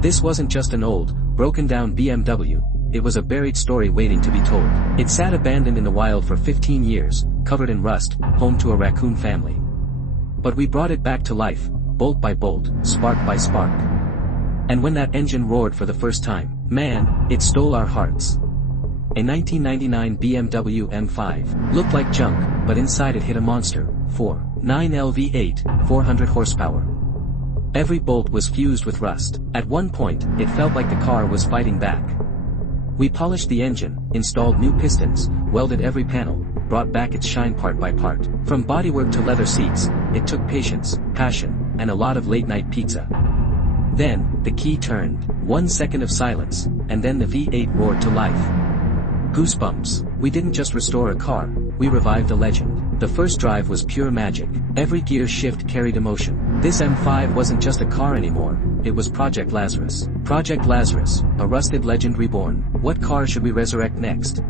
This wasn't just an old, broken-down BMW, it was a buried story waiting to be told. It sat abandoned in the wild for 15 years, covered in rust, home to a raccoon family. But we brought it back to life, bolt by bolt, spark by spark. And when that engine roared for the first time, man, it stole our hearts. A 1999 BMW M5 looked like junk, but inside it hid a monster, 4.9L V8, 400 horsepower. Every bolt was fused with rust. At one point, it felt like the car was fighting back. We polished the engine, installed new pistons, welded every panel, brought back its shine part by part. From bodywork to leather seats, it took patience, passion, and a lot of late-night pizza. Then, the key turned. 1 second of silence, and then the V8 roared to life. Goosebumps. We didn't just restore a car, we revived a legend. The first drive was pure magic. Every gear shift carried emotion. This M5 wasn't just a car anymore, it was Project Lazarus. Project Lazarus, a rusted legend reborn. What car should we resurrect next?